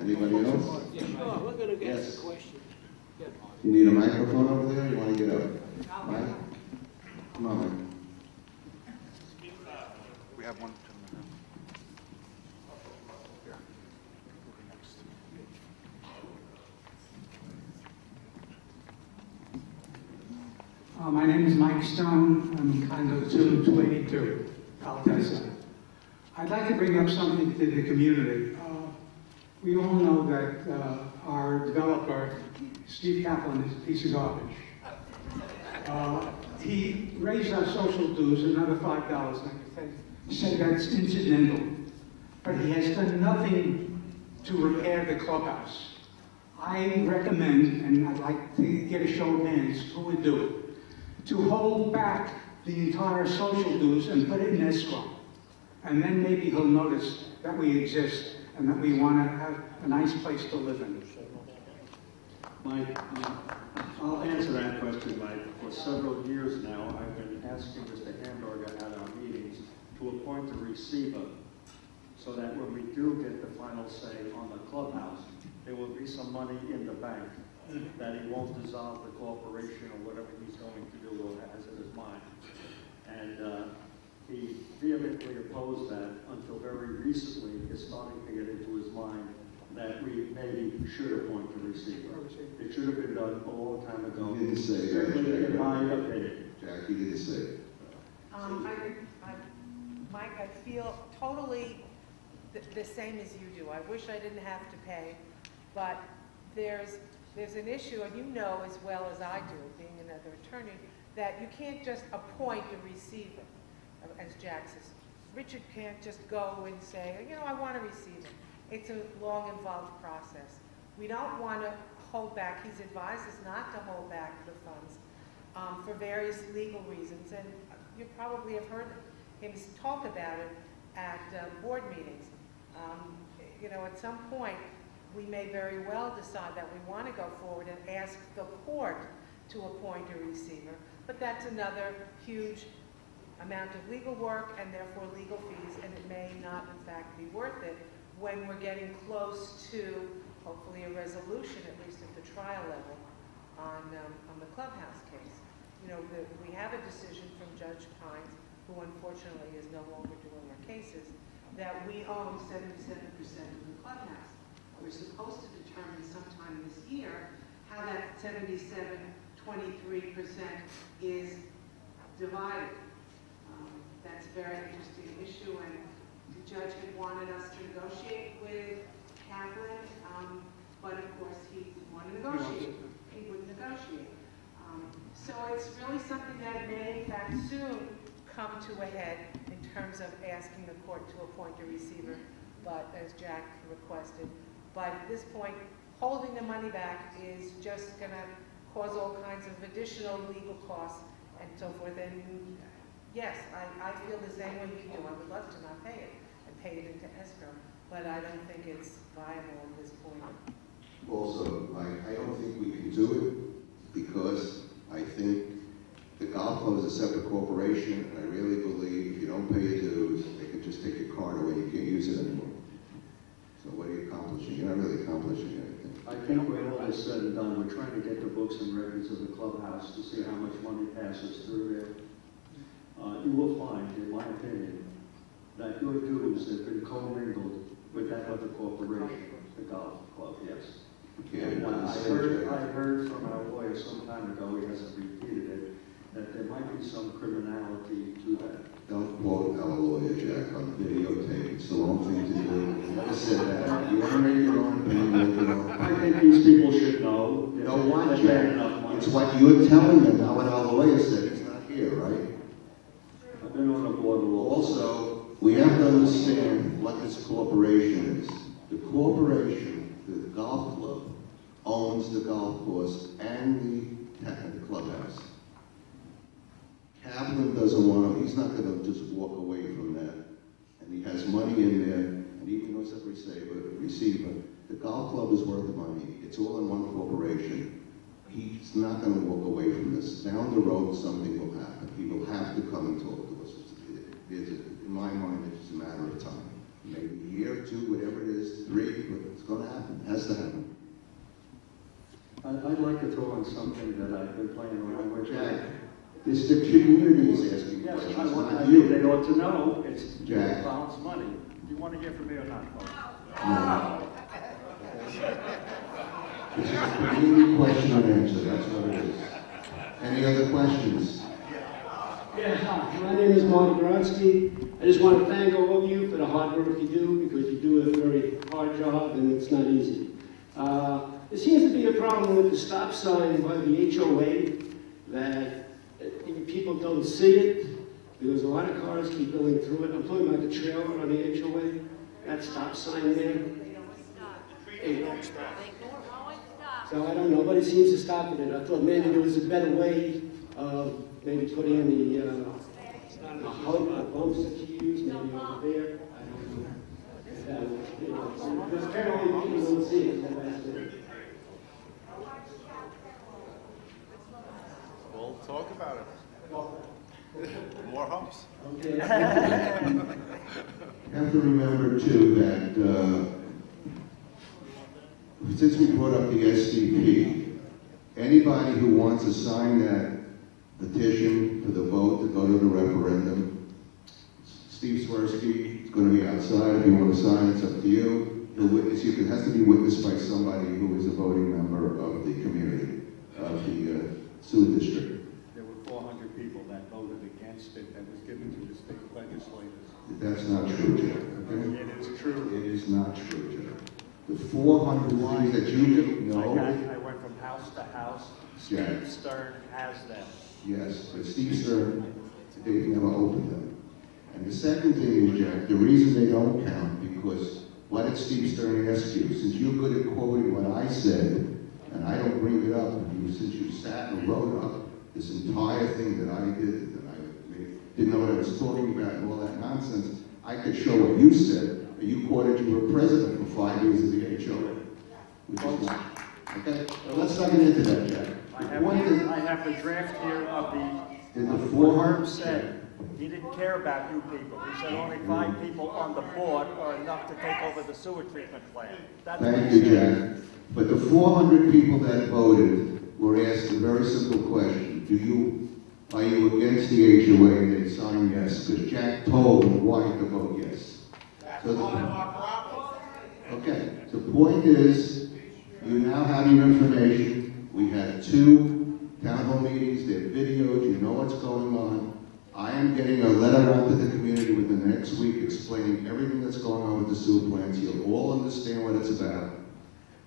Anybody else? Sure, we're going to Yes. ask a question. You need a microphone over there? You want to get up? Mike? Come on, Mike. We have one. My name is Mike Stone. I'm in condo 282, Altesa. I'd like to bring up something to the community. We all know that our developer, Steve Kaplan, is a piece of garbage. He raised our social dues another $5, like I said. He said that's incidental, but he has done nothing to repair the clubhouse. I recommend, and I'd like to get a show of hands, who would do it, to hold back the entire social dues and put it in escrow. And then maybe he'll notice that we exist and that we want to have a nice place to live in. Mike, I'll answer that question, Mike. For several years now, I've been asking Mr. Hamburger at our meetings to appoint a receiver so that when we do get the final say on the clubhouse, there will be some money in the bank that he won't dissolve the corporation or whatever he's going to do or has in his mind. And he vehemently opposed that until very recently it's starting to get into his mind that we maybe should appoint a receiver. It should have been done a long time ago. You didn't say that, Certainly in my opinion. Jack, you didn't say it. Mike, I feel totally the same as you do. I wish I didn't have to pay, but there's an issue, and you know as well as I do, being another attorney, that you can't just appoint a receiver, as Jack says. Richard can't just go and say, I want a receiver. It's a long, involved process. We don't want to hold back. He's advised us not to hold back the funds for various legal reasons, and you probably have heard him talk about it at board meetings. At some point, we may very well decide that we want to go forward and ask the court to appoint a receiver, but that's another huge amount of legal work and therefore legal fees, and it may not in fact be worth it when we're getting close to hopefully a resolution, at least at the trial level, on the clubhouse case. We have a decision from Judge Pines, who unfortunately is no longer doing our cases, that we own 77% of the clubhouse. We're supposed to determine sometime this year how that 77, 23% is divided. it's really something that may in fact soon come to a head in terms of asking the court to appoint a receiver, but as Jack requested. But at this point, holding the money back is just going to cause all kinds of additional legal costs and so forth. And yes, I feel the same way you do. I would love to not pay it and pay it into escrow, but I don't think it's viable at this point. Also, I don't think we can do it because I think the golf club is a separate corporation, and I really believe if you don't pay your dues, they can just take your card away. You can't use it anymore. So what are you accomplishing? You're not really accomplishing anything. I think when all is said and done, we're trying to get the books and records of the clubhouse to see how much money passes through there. You will find, in my opinion, that your dues have been commingled with that of the corporation, the golf club, yes. And I heard from our lawyer some time ago, he hasn't repeated it, that there might be some criminality to that. Don't quote our lawyer, Jack, on videotape. It's the wrong thing to do. Like I said, you want to make your own opinion. I think these people should know. You know what, Jack? It's what you're telling them, not what our lawyer said. It's not here, right? I've been on the board a lot. Also, we have to understand what this corporation is. The corporation, the golf club, owns the golf course and the clubhouse. Kaplan doesn't want to, he's not going to just walk away from that. And he has money in there, and even though it's a receiver, the golf club is worth the money. It's all in one corporation. He's not going to walk away from this. Down the road, something will happen. He will have to come and talk to us. In my mind, it's just a matter of time. Maybe a year or two, whatever it is, 3, but it's going to happen. It has to happen. I'd like to throw in something that I've been playing around with. Jack, this the community is asking yes, questions, I not think you. they ought to know it's Jack. Balanced money. Do you want to hear from me or not? No. This is a community question and answer, that's what it is. Any other questions? Yeah, hi. My name is Marty Brodsky. I just want to thank all of you for the hard work you do, because you do a very hard job and it's not easy. There seems to be a problem with the stop sign by the HOA, that people don't see it, because a lot of cars keep going through it. I'm talking about the trailer on the HOA, that stop sign there. They don't stop. So I don't know, nobody seems to stop at it. I thought maybe there was a better way of maybe putting in the bumps that you use, maybe over there. I don't know. Because apparently people don't see it. We'll talk about it. More humps. Okay. You have to remember, too, that since we brought up the SDP, anybody who wants to sign that petition for the vote to go to the referendum, Steve Swirsky is going to be outside. If you want to sign, it's up to you. He'll witness you. It has to be witnessed by somebody who is a voting member of the community, of the sewer district. There were 400 people that voted against it that was given to the state legislators. That's not true, Jack. Okay? It is true. It is not true, Jack. The 400 things that you know. I went from house to house. Steve Stern has them. Yes, but Steve Stern, they've never opened them. And the second thing is, Jack, the reason they don't count, because what did Steve Stern ask you? Since you're good at quoting what I said, and I don't bring it up, since you sat and wrote up this entire thing that I did, that I didn't know what I was talking about and all that nonsense, I could show what you said. You quoted you were president for 5 years of the HOA. Which is not. Okay? Well, let's not get into that, Jack. I have the draft here of what Herb said. He didn't care about you people. He said only 5 people on the board are enough to take over the sewer treatment plant. That's Thank you, Jack. But the 400 people that voted were asked a very simple question. Are you against the HOA? And they signed yes, because Jack told them why to vote yes. Okay, the point is, you now have your information. We had 2 town hall meetings, they're videoed, you know what's going on. I am getting a letter out to the community within the next week explaining everything that's going on with the sewer plants. You'll all understand what it's about.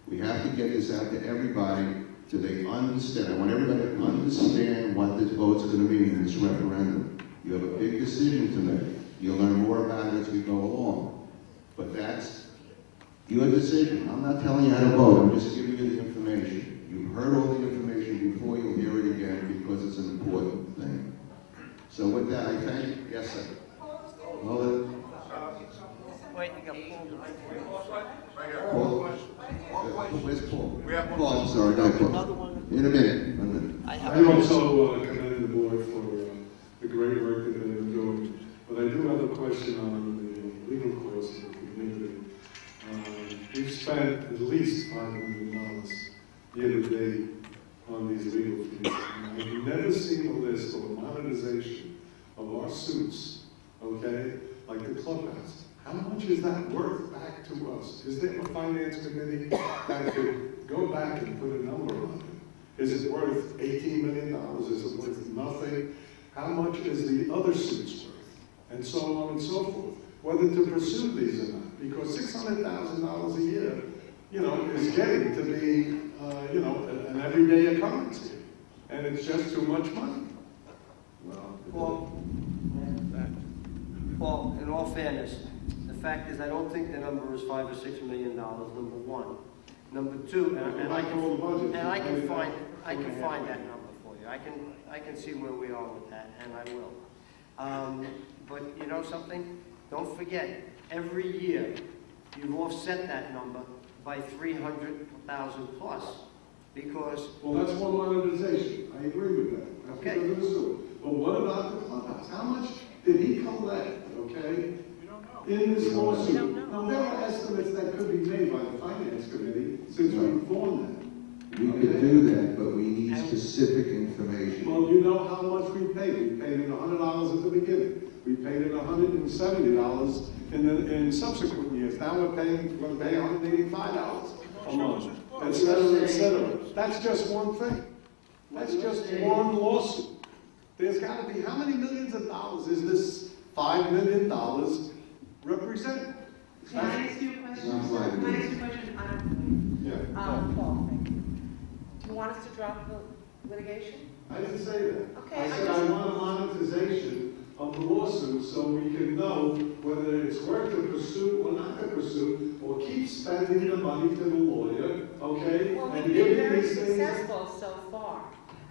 We have to get this out to everybody. so they understand. I want everybody to understand what this vote's going to mean in this referendum. You have a big decision to make. You'll learn more about it as we go along. But that's your decision. I'm not telling you how to vote. I'm just giving you the information. You've heard all the information before. You'll hear it again because it's an important thing. So with that, I thank you. Yes, sir. Hold it. Wait, you got Paul. Where's Paul? Paul, I'm sorry. No, Paul. In a minute. 1 minute. I also commend the board for the great work that they've been doing. But I do have a question on the legal costs of the community. We've spent at least $500 year to date on these legal fees. And I've never seen a list of a monetization of our suits, okay, like the clubhouse. How much is that worth back to us? Is there a finance committee that could go back and put a number on it? Is it worth $18 million? Is it worth nothing? How much is the other suits worth? And so on and so forth. Whether to pursue these or not. Because $600,000 a year, you know, is getting to be, you know, an everyday occurrence here. And it's just too much money. Paul, in all fairness, the fact is I don't think the number is $5 or $6 million, number one. Number two, and I can find that number for you. I can see where we are with that, and I will. But you know something? Don't forget, every year you've offset that number by 300,000 plus, because. Well, that's one monetization. I agree with that. That's okay. Because of the sewer. But what about the clubhouse? How much did he collect? Okay. In this lawsuit. Now, there are estimates that could be made by the finance committee since we formed that. We could do that, but we need specific information. Well, you know how much we paid. We paid in $100 at the beginning. We paid in $170 in subsequent years. Now we're going to pay $185 a month, et cetera, et cetera. That's just one thing. That's just one lawsuit. There's got to be, how many millions of dollars is this $5 million represent? Can I ask you a question? Can I ask you a question? Yeah. Paul, thank you. Do you want us to drop the litigation? I didn't say that. Okay. I said I want a monetization of the lawsuit so we can know whether it's worth to pursue or not to pursue, or keep spending the money to the lawyer, okay? Well, we've and been giving very these things. successful so far,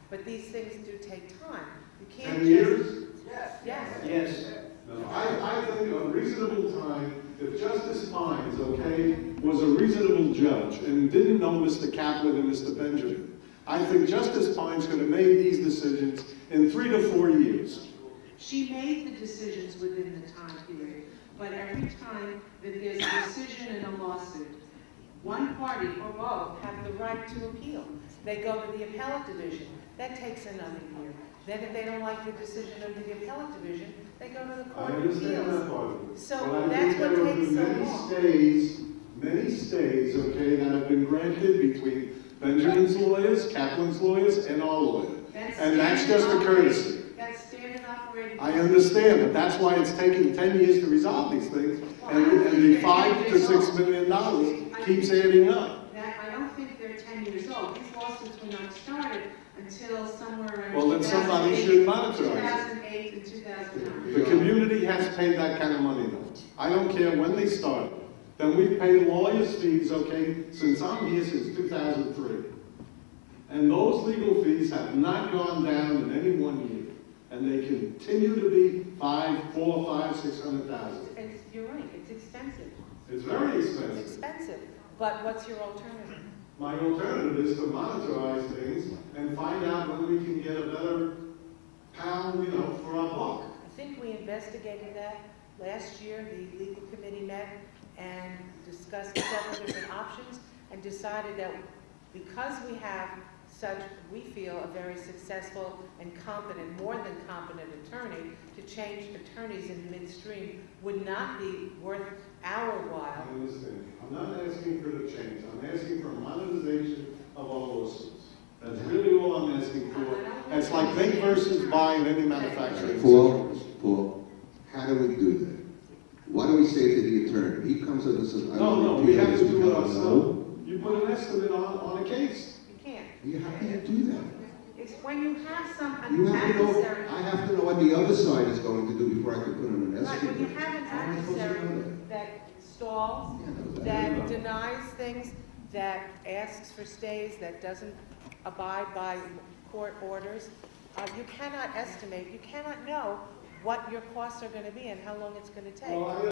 but these things do take time. You can't 10 years? Yes. Yes. No, I think a reasonable time, if Justice Hines, okay, was a reasonable judge and didn't know Mr. Kaplan and Mr. Benjamin, I think Justice Hines could have made these decisions in 3 to 4 years. She made the decisions within the time period, but every time that there's a decision in a lawsuit, one party or both have the right to appeal. They go to the appellate division. That takes another year. Then if they don't like the decision of the appellate division, they go to the Court of Appeals. I understand that part of it. So but that's what takes so long. Many stays, okay, that have been granted between Benjamin's lawyers, Kaplan's lawyers, and our lawyer. And that's just a courtesy. That's standard operating. I understand, but that's why it's taking 10 years to resolve these things, and the $5 to $6 million keeps adding up. I don't think they're 10 years old. These lawsuits were not started until somewhere around Well, then somebody should monitor it. 2008 and 2009. The community has paid that kind of money, though. I don't care when they started. Then we've paid lawyers' fees, okay, since I'm here since 2003. And those legal fees have not gone down in any 1 year. And they continue to be $500,000, $400,000, $500,000, $600,000. You're right, it's expensive. It's very expensive. It's expensive, but what's your alternative? My alternative is to monetize things and find out whether we can get a better pound, you know, for our buck. I think we investigated that last year. The legal committee met and discussed several different options and decided that because we have such, we feel, a very successful and competent, more than competent attorney, to change attorneys in midstream would not be worth our while. I understand. I'm not asking for the change. I'm asking for monetization of our lawsuits. That's really all I'm asking for. It's like make versus buy in any manufacturing situation. Paul, how do we do that? What do we say to the attorney? He comes in and says, No, we have to do it ourselves. You put an estimate on a case. You can't. How can you do that? It's when you have some You have to know, adversary. I have to know what the other side is going to do before I can put in an Right, estimate. when you have an How am I supposed to adversary know that stalls, that denies things, that asks for stays, that doesn't abide by court orders, you cannot estimate, you cannot know what your costs are going to be and how long it's going to take.